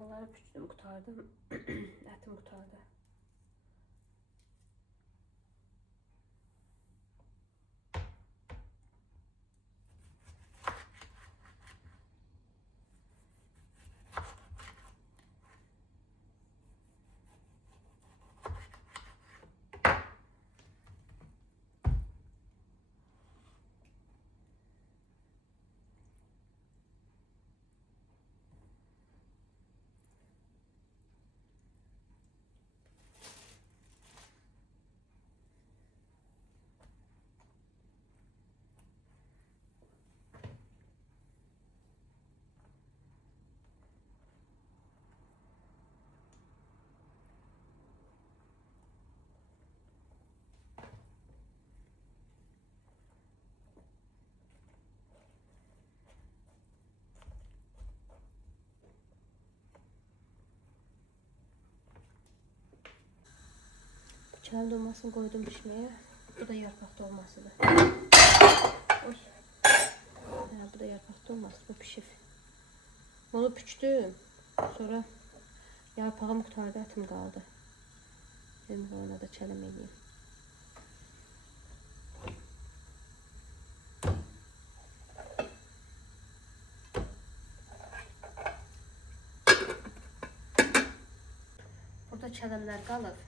Lambaları püçdüm, qutardım. Ətim qutardı. Çay dolmasını koydum pişmeye. Bu da yarpaq dolmasıdır. Oy. Bu da yarpaq dolması. Bu pişir. Bunu püçdüm. Sonra yarpağım qutardı, ətim qaldı. Şimdi ona da çələm edeyim. Burada çələmlər qalıb.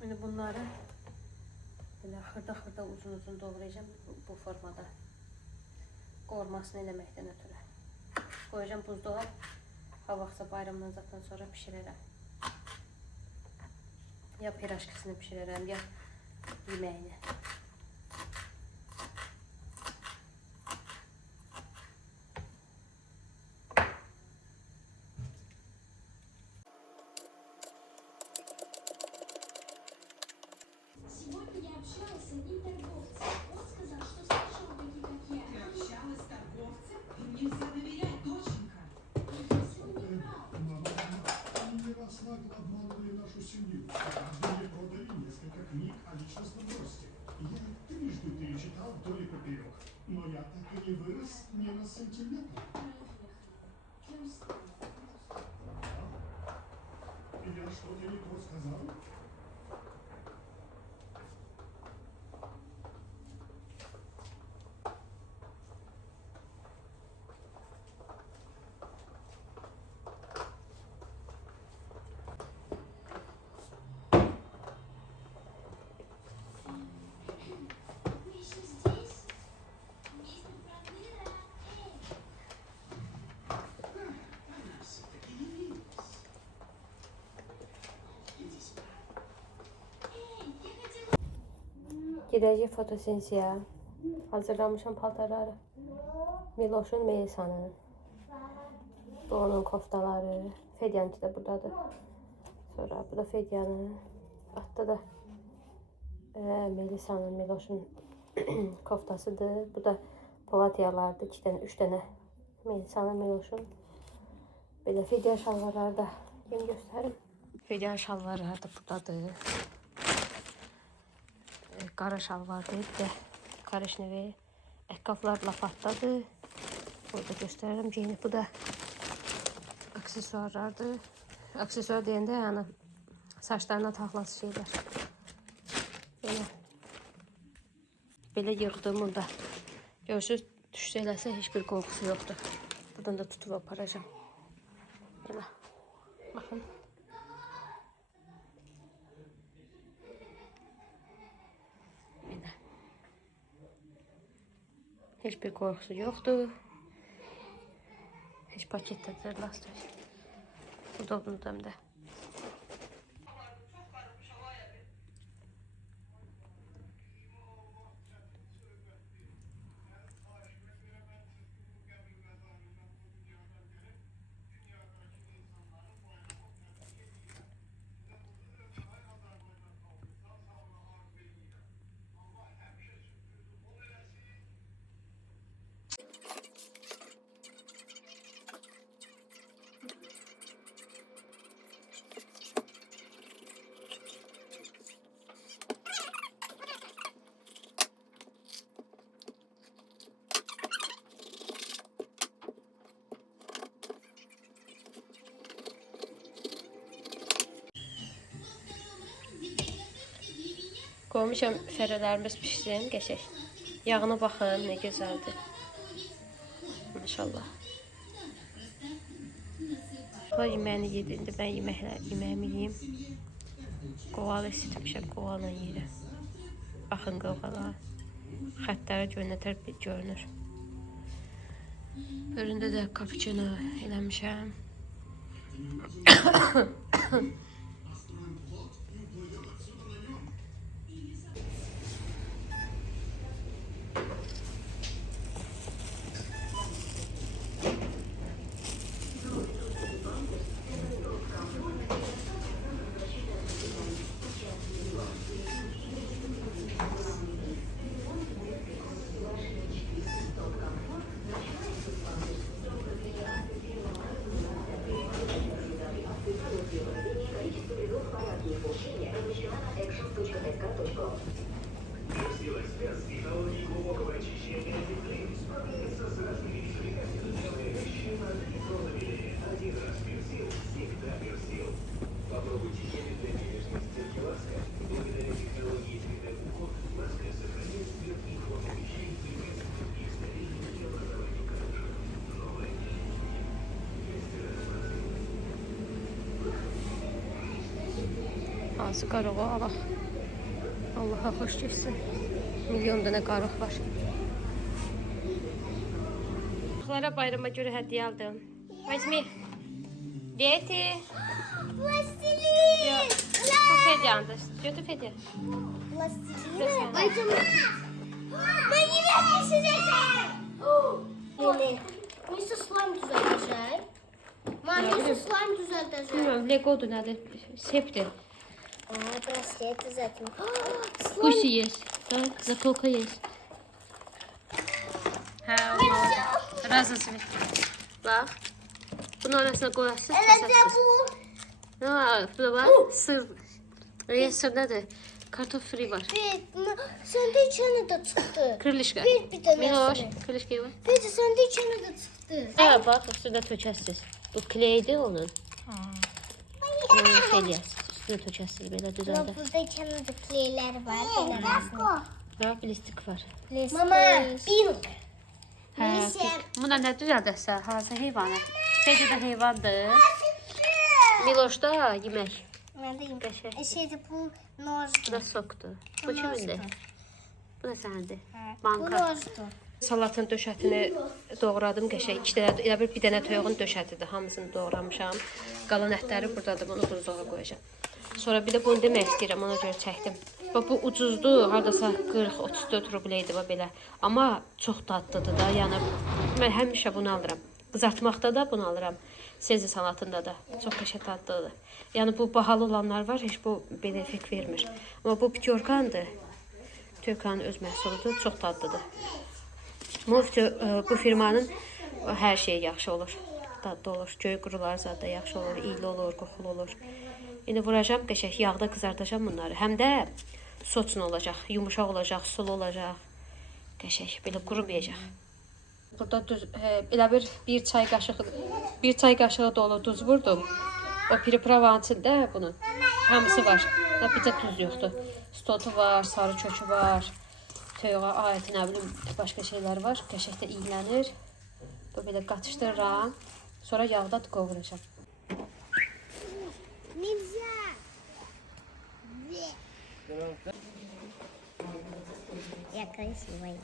Şimdi bunları böyle xırda uzun doğrayacağım bu formada. Qorumasını eləməkdən ötürü. Koyacağım buzdolab. Ha vaxtsa bayramdan zaten sonra pişirərəm. Ya piraşkasını pişirərəm, ya yeməyini. Нагло обманули нашу семью. Мне продали несколько книг о личностном росте. Я их трижды перечитал вдоль и поперек. Но я так и не вырос ни на сантиметр. Я что-то не то сказал? Gedəcək fotosensiya. Hazırlamışam paltarları. Miloş'un, Melisa'nın. Doğan'ın koftaları. Fedyanki de buradadır. Sonra bu da Fedyanın. Altta da Melisa'nın, Miloş'un koftasıdır. Bu da Polatyalardır. 2 tane, 3 tane Melisa'nın, Miloş'un. Böyle Fedya şalvarları da göstərim. Fedya şalvarları da buradadır. Qara şalvardır, bir də karışnevi əqqaflar lapatdadır. Burada göstərirəm geyinib. Bu da aksesuarlardır. Aksesuar deyəndə yəni saçlarına taxlası şeylər. Belə yığdım burada. Görürsünüz, düşsə eləsə heç bir qorxusu yoxdur. Buradan da tutub aparacağım. Belə. Baxın. Hiçbir korkusu yoktu. Hiç pakettedir lastik. Burada unuttum da. Qoymuşam fərələrimiz pişsin, qəşəng. Yağına baxın, nə gözəldir. Maşallah. Qoy yeməyini yedi, indi mən yeməyimi yeyim. Qoğalı isitmişəm, qoğalla yeyirəm. Baxın qoğala. Xətləri görünətər bir görünür. Bölündə də kapuçino eləmişəm. Hansı qarığı alaq. Allaha xoş getsin. Milyon dənə qarıq var. Uşaqlara bayrama görə hədiyyə aldım. Возьми. Дети. Пластилин! Bu Fedyan'dı. Götür Fedya. Пластилин? Пойдем. Мы не вернемся! Neyse slime düzeltecek. Neyse slime düzeltecek. Bilmiyorum, Lego'du nədir? Sepdir. Aa, brazlet düzelttim. Kuş есть. Да, заколка есть. Hə, razısın. Bax. Bunu arasına qoyarsın. Evet ya bu. Ha, bu da var. Sır. Sır nədir? Kartof free var. Evet, sende içine de çıktı. Krılışka. Bir de Minoş, mesela. krılışka var. Bir de sende içine de çıktı. Ha, bak üstünde tökəsiz. Bu kleydi onun. Onun şeydi. Üstünde tökəsiz belə Ama düzəldir. burada içine de playler var. Bax, bilistik var. Mama, bin. Hə, buna nə düzəldəsə, hansı heyvanı? Fecə də heyvandır. Miloş da yemək. Ben deyim. Qəşəng. Şeydi bu Bu nozdu. da sokdu. Bu kimindir? Bu da sənindir. Bu Banka. nozdu. Salatın döşətini doğradım qəşəng. İki dənə, elə bir dənə toyuğun döşətidir. Hamısını doğramışam. Qalan ətləri buradadır. Bunu buzluğa qoyacağam. Sonra bir də bunu demək istəyirəm, ona görə çəkdim. Bu ucuzdur, hardasa 40-34 rubl idi belə. Amma çox dadlıdır da. Yəni mən həmişə bunu alıram. Qızartmaqda da bunu alıram. Sezgi salatında da çox qəşəng dadlıdır. Yəni bu bahalı olanlar var, heç bu belə effekt vermir. Amma bu Pyorkandır. Pyorkanın öz məhsuludur, çox dadlıdır. Bu firmanın hər şeyi yaxşı olur. Dadlı olur. Göy qurular zaten yaxşı olur, iyili olur, qoxulu olur. İndi vuracağım, qəşəng yağda qızardacağım bunları. Həm də soçun olacaq, yumuşaq olacaq, sulu olacaq. Qəşəng, belə qurumayacaq. Burada elə bir çay qaşığı dolu duz vurdum. O pripravanın içində bunun hamısı var. Da bircə duz yoxdur. Stotu var, sarı kökü var. Toyuğa aid nə bilim başqa şeylər var. Qəşəng də iyilənir. Bu belə qatışdırıram. Sonra yağda qovuracağam. Neyse. Я красивая.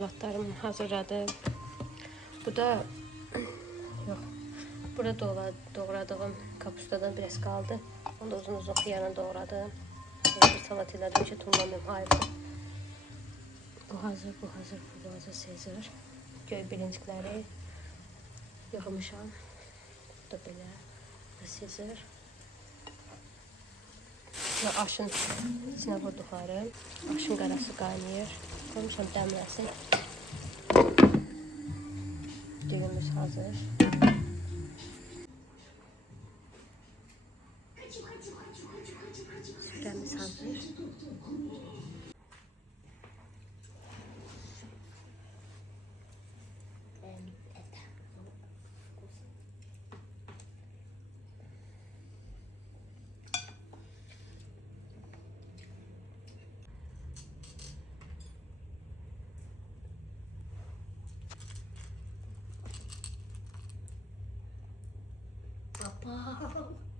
Vatlarımı hazırladım. Bu da yox. Burada doğradığım kapustadan biraz qaldı. Onu da uzun xiyarla doğradım. Bir salat elədim ki, turlamayım ayrı. Bu hazır, bu hazır, bu hazır Sezar. Göy bilincikləri yığmışam. Bu da belə. Bu Sezar. Və aşın içine vurduqları. Aşın qarası qaynayır. Qoymuşam dəmləsin. Düyümüz hazır. Papa.